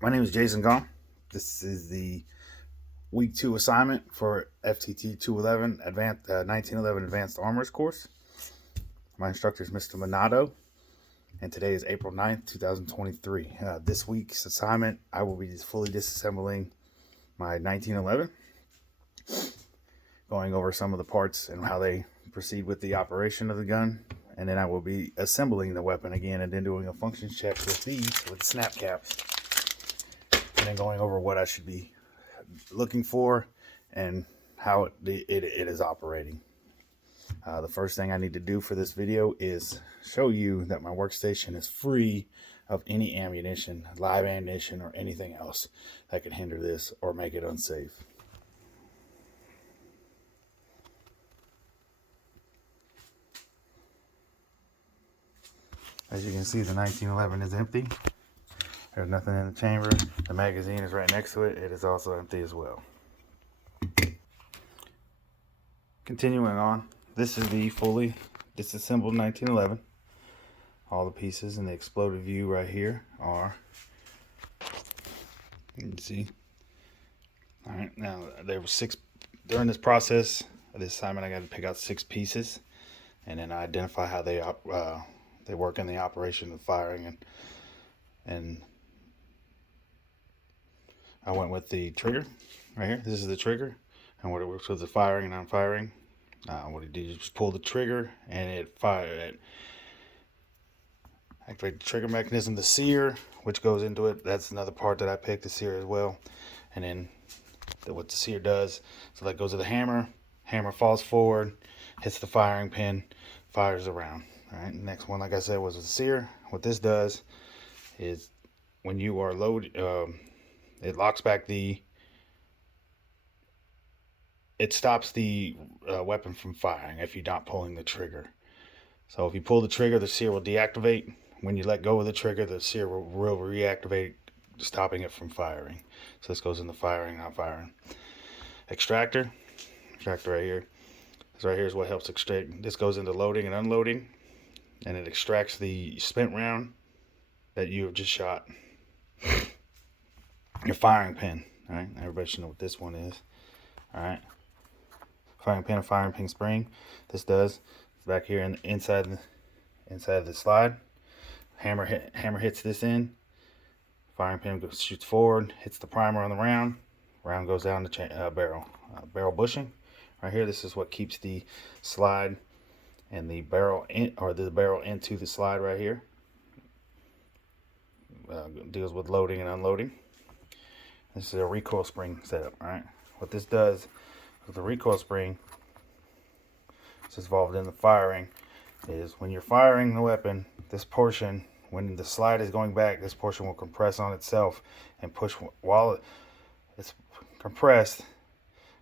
My name is Jason Gong. This is the week 2 assignment for FTT 211 Advanced 1911 Advanced Armors course. My instructor is Mr. Minato, and today is April 9th, 2023. This week's assignment, I will be fully disassembling my 1911, going over some of the parts and how they proceed with the operation of the gun, and then I will be assembling the weapon again and then doing a function check with these with snap caps, and then going over what I should be looking for and how it is operating. The first thing I need to do for this video is show you that my workstation is free of any ammunition, live ammunition, or anything else that could hinder this or make it unsafe. As you can see, the 1911 is empty. There's nothing in the chamber. The magazine is right next to it. It is also empty as well. Continuing on, this is the fully disassembled 1911. All the pieces in the exploded view right here are, you can see. All right, now there were 6, during this process of this assignment, I got to pick out 6 pieces, and then I identify how they work in the operation of firing, and I went with the trigger right here. This is the trigger, and what it works with the firing and non-firing. What you do is just pull the trigger, and it activate the trigger mechanism. The sear, which goes into it, that's another part that I picked, the sear as well. And then what the sear does, so that goes to the hammer. Hammer falls forward, hits the firing pin, fires around. All right. Next one, like I said, was the sear. What this does is when you are loaded, it locks back it stops the weapon from firing if you're not pulling the trigger. So if you pull the trigger, the sear will deactivate. When you let go of the trigger, the sear will reactivate, stopping it from firing. So this goes into firing, not firing. Extractor right here. This right here is what helps extract. This goes into loading and unloading, and it extracts the spent round that you have just shot. Your firing pin. All right, everybody should know what this one is. All right, firing pin and firing pin spring. This does back here inside the slide. Hammer hits this in. Firing pin shoots forward, hits the primer on the round. Round goes down the barrel bushing. Right here, this is what keeps the slide and the barrel into the slide right here. Deals with loading and unloading. This is a recoil spring setup. All right. What this does with the recoil spring, it's involved in the firing, is when you're firing the weapon, this portion, when the slide is going back, this portion will compress on itself and push while it's compressed,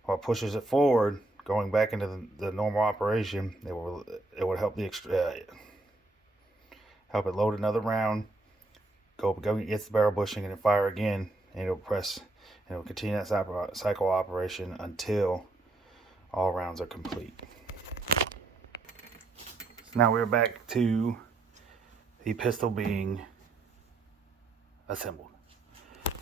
while it pushes it forward, going back into the normal operation. It will help help it load another round, go against the barrel bushing, and then fire again, and it'll press, and it'll continue that cycle operation until all rounds are complete. Now we're back to the pistol being assembled.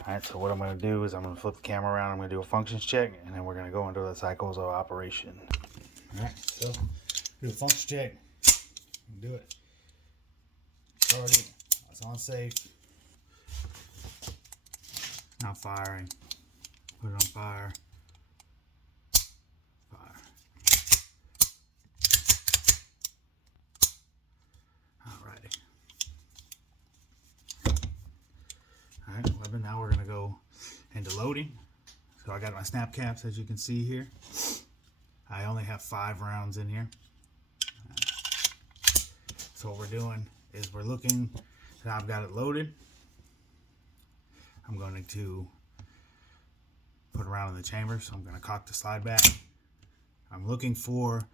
Alright, so what I'm going to do is I'm going to flip the camera around, I'm going to do a functions check, and then we're going to go into the cycles of operation. Alright, so do a functions check. Do it. Start it. It's on safe. Now firing. Put it on fire. Alright, 11. Now we're going to go into loading. So I got my snap caps, as you can see here. I only have 5 rounds in here. So what we're doing is we're looking, and I've got it loaded. I'm going to put a round in the chamber, so I'm going to cock the slide back. I'm looking for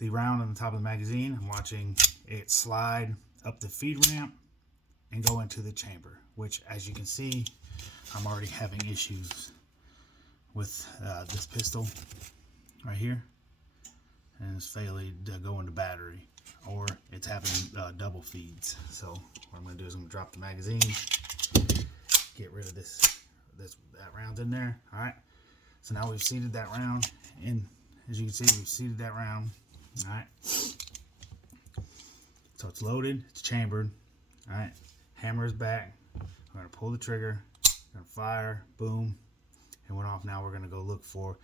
the round on the top of the magazine. I'm watching it slide up the feed ramp and go into the chamber, which, as you can see, I'm already having issues with this pistol right here, and it's failing to go into battery, or it's having double feeds. So what I'm going to do is I'm going to drop the magazine, get rid of that round in there. All right. So now we've seated that round, and as you can see, we've seated that round. All right. So it's loaded, it's chambered. All right. Hammer is back. We're gonna pull the trigger. We're gonna fire. Boom. It went off. Now we're gonna go look for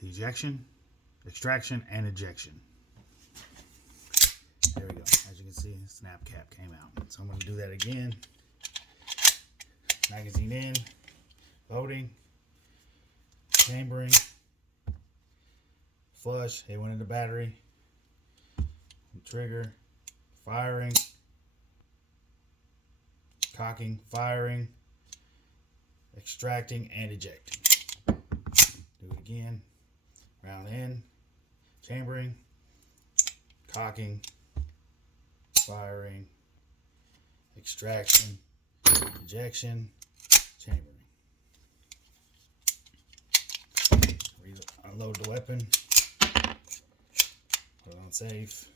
the ejection, extraction, and ejection. There we go. As you can see, snap cap came out. So I'm gonna do that again. Magazine in, loading, chambering, flush, it went into battery, trigger, firing, cocking, firing, extracting, and ejecting. Do it again, round in, chambering, cocking, firing, extraction, ejection, chambering. Unload the weapon, put it on safe.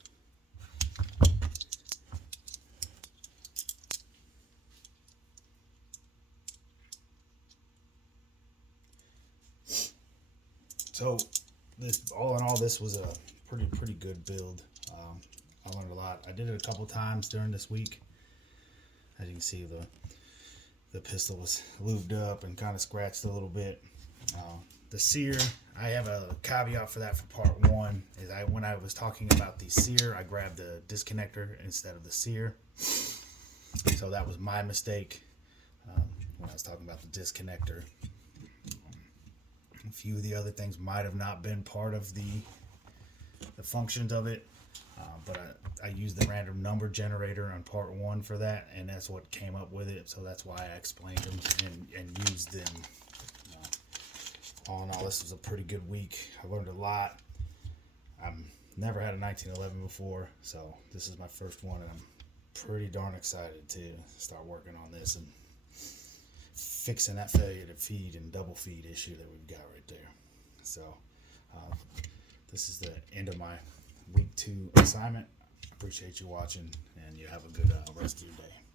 So this, all in all, this was a pretty good build. I learned a lot. I did it a couple times during this week. As you can see, the pistol was lubed up and kind of scratched a little bit. The sear, I have a caveat for that for part one. Is when I was talking about the sear, I grabbed the disconnector instead of the sear. So that was my mistake when I was talking about the disconnector. A few of the other things might have not been part of the functions of it. But I used the random number generator on part one for that, and that's what came up with it. So that's why I explained them and used them. All in all, this was a pretty good week. I learned a lot. I've never had a 1911 before, so this is my first one, and I'm pretty darn excited to start working on this and fixing that failure to feed and double feed issue that we've got right there. So this is the end of my week 2 assignment. Appreciate you watching, and you have a good rest of your day.